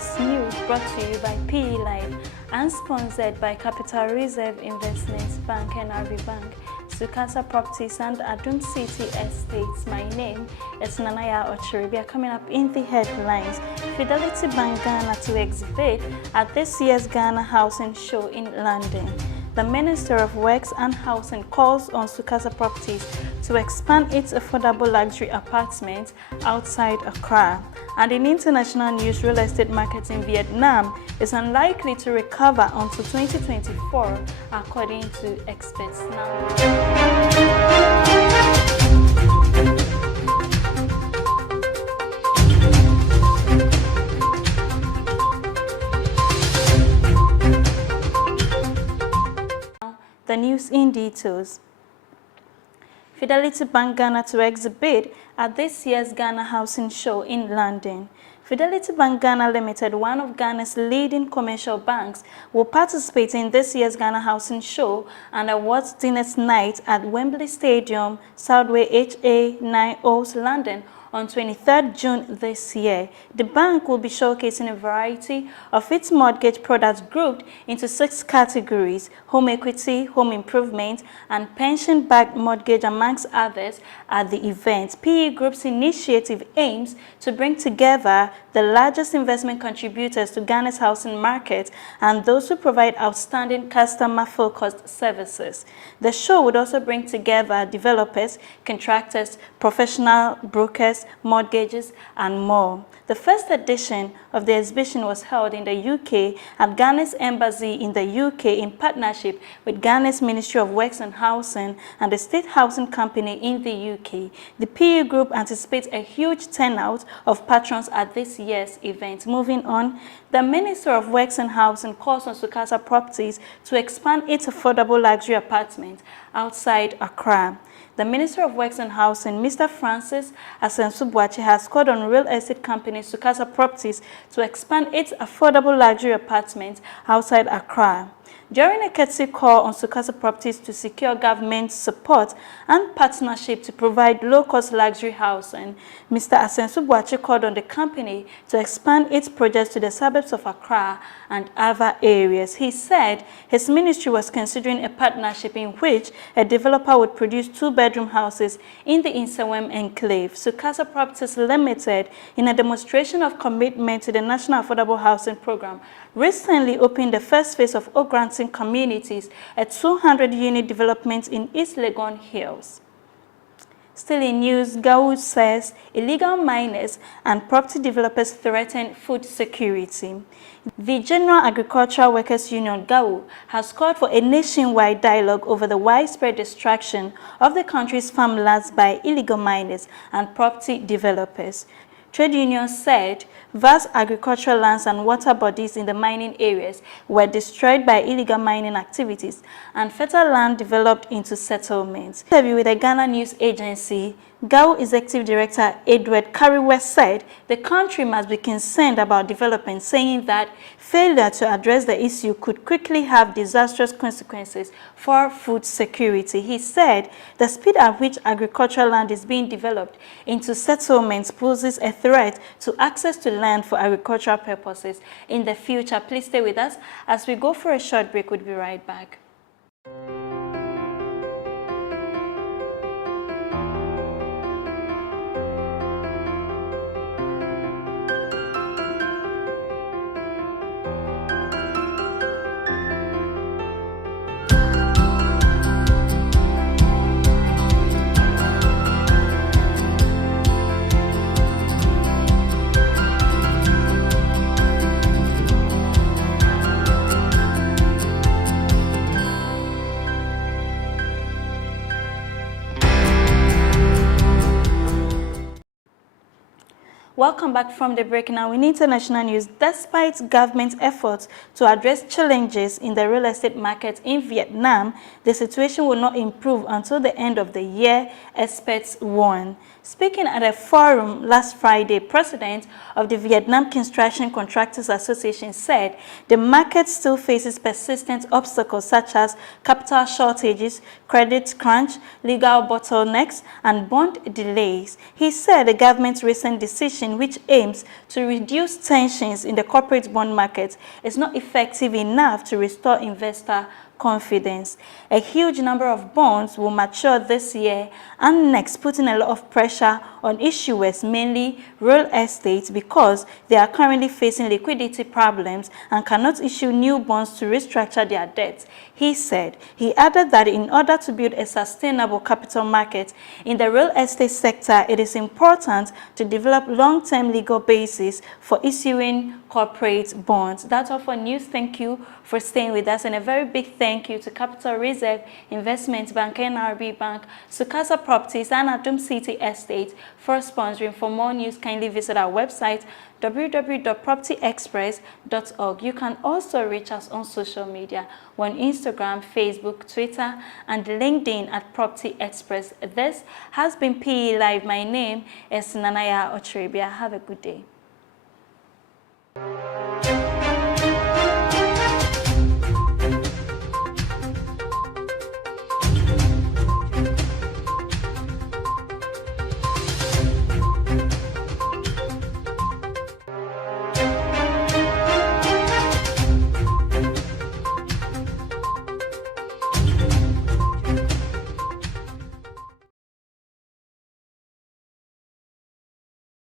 This news brought to you by PE Life and sponsored by Capital Reserve Investments Bank and NRB Bank, Sukasa Properties and Adum City Estates. My name is Nanaya Ochiribia. Coming up in the headlines, Fidelity Bank Ghana to exhibit at this year's Ghana Housing Show in London. The Minister of Works and Housing calls on Sukasa Properties to expand its affordable luxury apartments outside Accra. And in international news, real estate market in Vietnam is unlikely to recover until 2024, according to experts The news in details. Fidelity Bank Ghana to exhibit at this year's Ghana Housing Show in London. Fidelity Bank Ghana Limited, one of Ghana's leading commercial banks, will participate in this year's Ghana Housing Show and Awards Dinners Night at Wembley Stadium, Southway HA90, London, on 23rd June this year. The bank will be showcasing a variety of its mortgage products grouped into 6 categories: home equity, home improvement, and pension-backed mortgage, amongst others, at the event. PE Group's initiative aims to bring together the largest investment contributors to Ghana's housing market and those who provide outstanding customer-focused services. The show would also bring together developers, contractors, professional brokers, mortgages, and more. The first edition of the exhibition was held in the UK at Ghana's Embassy in the UK in partnership with Ghana's Ministry of Works and Housing and the State Housing Company in the UK. The PE Group anticipates a huge turnout of patrons at this year's event. Moving on, the Minister of Works and Housing calls on Sukasa Properties to expand its affordable luxury apartments outside Accra. The Minister of Works and Housing, Mr. Francis Asensu-Boakye, has called on real estate company Sukasa Properties to expand its affordable luxury apartments outside Accra. During a courtesy call on Sukasa Properties to secure government support and partnership to provide low-cost luxury housing, Mr. Asensu-Boakye called on the company to expand its projects to the suburbs of Accra and other areas. He said his ministry was considering a partnership in which a developer would produce 2-bedroom houses in the Insewem enclave. Sukasa Properties Limited, in a demonstration of commitment to the National Affordable Housing Program, recently opened the first phase of Ogranton Communities, a 200-unit development in East Legon Hills. Still in news, GAU says illegal miners and property developers threaten food security. The General Agricultural Workers Union, GAU, has called for a nationwide dialogue over the widespread destruction of the country's farmlands by illegal miners and property developers. Trade unions said vast agricultural lands and water bodies in the mining areas were destroyed by illegal mining activities and fertile land developed into settlements. In an interview with the Ghana News Agency, GAU Executive Director Edward Kariwe said the country must be concerned about development, saying that failure to address the issue could quickly have disastrous consequences for food security. He said the speed at which agricultural land is being developed into settlements poses a threat to access to land for agricultural purposes in the future. Please stay with us as we go for a short break. We'll be right back. Welcome back from the break. Now in international news, despite government efforts to address challenges in the real estate market in Vietnam, the situation will not improve until the end of the year, experts warn. Speaking at a forum last Friday, President of the Vietnam Construction Contractors Association said the market still faces persistent obstacles such as capital shortages, credit crunch, legal bottlenecks, and bond delays. He said the government's recent decision, which aims to reduce tensions in the corporate bond market, is not effective enough to restore investor confidence. A huge number of bonds will mature this year and next, putting a lot of pressure on issuers, mainly real estate, because they are currently facing liquidity problems and cannot issue new bonds to restructure their debts. He said. He added that in order to build a sustainable capital market in the real estate sector, it is important to develop long-term legal basis for issuing corporate bonds. That's all for news. Thank you for staying with us, and a very big thank you to Capital Reserve Investment Bank, NRB Bank, Sukasa Properties, and Adum City Estate for sponsoring. For more news, kindly visit our website www.propertyexpress.org. You can also reach us on social media on Instagram, Facebook, Twitter, and LinkedIn at Property Express. This has been PE Live. My name is Nanaya Otrebia. Have a good day.